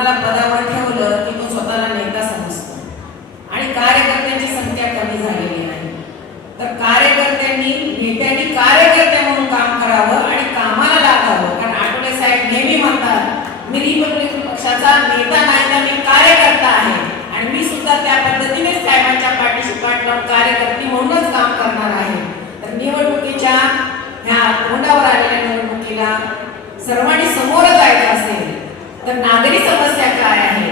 कोणाला पदावर ठेवलं की तो स्वतःला नेता समजतो आणि कार्यकर्त्यांची संख्या कमी झालेली आहे। तर कार्यकर्त्यांनी नेत्यांनी कार्यकर्ते म्हणून काम करावं आणि कामाला लागावं। कारण आठवले साहेब नेहमी म्हणतात मी रिपब्लिकन पक्षाचा नेता नाही तर मी कार्यकर्ता आहे आणि मी सुद्धा त्या पद्धतीने साहेबांच्या पाठीशी पाठ लावून कार्यकर्ती म्हणूनच काम करणार आहे। तर निवडणुकीच्या ह्या तोंडावर आलेल्या निवडणुकीला सर्वांनी समोर जायचं असेल तर नागरी समस्या काय आहे,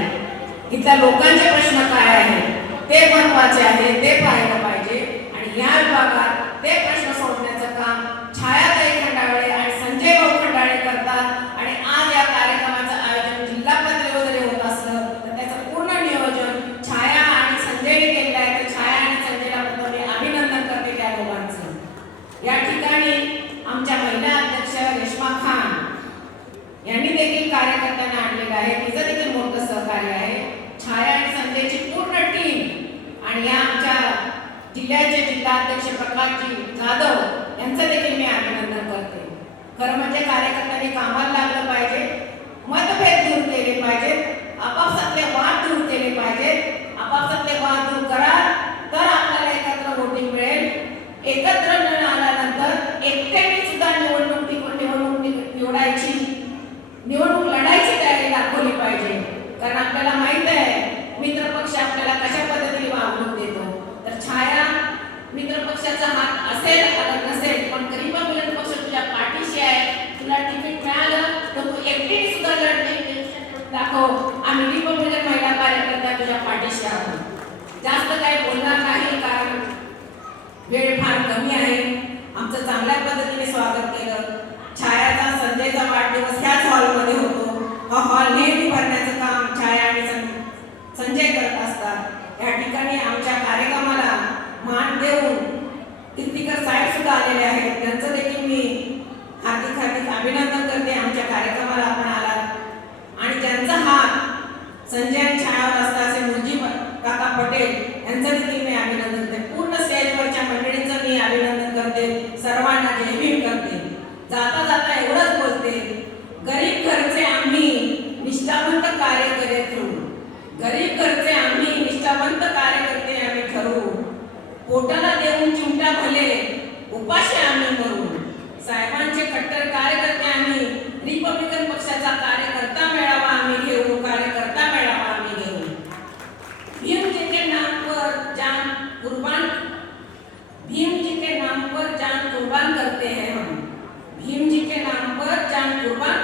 इथल्या लोकांचे प्रश्न काय आहेत ते महत्त्वाचे आहे, ते पाहायला पाहिजे आणि या विभागात ते प्रश्न सोडण्याचं काम छायाताई खंडाळे आणि संजय भाऊ खंडाळे करतात। आणि आज या कार्यक्रमाचं आयोजन जिल्हा पातळीवर जरी होत असलं तर त्याचं पूर्ण नियोजन छाया आणि संजयने केलेलं आहे। तर छाया आणि संजयला मी अभिनंदन करते त्या दोघांचं। या ठिकाणी आमच्या महिला अध्यक्ष रेश्मा खान यांनी देखील कार्यकर्त्यांना आणलेलं आहे, तिचं देखील मोठं सहकार्य आहे। छाया आणि संजयची पूर्ण टीम आणि या आमच्या जिल्ह्याचे जिल्हाध्यक्ष प्रकाशजी जाधव यांचं देखील मी अभिनंदन करते। खरं म्हणजे कार्यकर्त्यांनी कामाला लागलं पाहिजे, मतभेद दूर केले पाहिजेत, आपापसातले वाद दूर केले पाहिजेत। आपापसातले वाद दूर कराल तर आपल्याला एकत्र वोटिंग मिळेल। एकत्र न आल्यानंतर एकट्याने सुद्धा निवडणूक निवडायची निवडणूक लढायची तयारी दाखवली पाहिजे। कारण आपल्याला माहित आहे मित्र पक्ष आपल्याला कशा पद्धतीने वागणूक देतो। तर छाया मित्र पक्षाचा हात असेल अगर नसेल पण रिपब्लिकन पक्ष तुझ्या पाठीशी आहे, तुला तिकीट मिळालं तर तू एकटी सुद्धा लढणे दाखव। आम्ही रिपब्लिकन महिला कार्यकर्त्या तुझ्या पाठीशी आहोत। जास्त काही बोलणार नाही कारण वेळ फार कमी आहे। आमचं चांगल्या पद्धतीने स्वागत केलं। छायाचा संजयचा वाढदिवस ह्याच हॉलमध्ये होतो। हा हॉल नेहमी भरण्याचं काम छाया आणि संजय करत असतात। या ठिकाणी आमच्या कार्यक्रमाला मान देऊन कीर्तिकर साहेब सुद्धा आलेले आहेत, त्यांचं देखील मी हार्दिक हार्दिक अभिनंदन करते। आमच्या कार्यक्रमाला आपण आलात आणि ज्यांचा हात संजय आणि छायावर असता असे मुरजी काका पटेल यांचं देखील मी अभिनंदन करते। पूर्ण स्टेजवरच्या मंडळींचं मी अभिनंदन करते, सर्वांना जय भीम करते। जाता जाता एवढंच बोलते, गरीब घरचे आम्ही निष्ठावंत कार्यकर्ते ठरू, गरीब घरचे आम्ही निष्ठावंत कार्यकर्ते आम्ही ठरू, पोटाला देऊन चिमटा भले उपाशी आम्ही मरू, साहेबांचे कट्टर कार्यकर्ते आम्ही, रिपब्लिकन पक्षाचा कार्यकर्ता मेळावा आम्ही घेऊ, कार्यकर्ता मेळावा आम्ही घेऊ। भीम जी के नाम पर जान कुर्बान, भीम जी के नाम पर जान कुर्बान करते हैं हम, भीम जी के नाम पर जान कुर्बान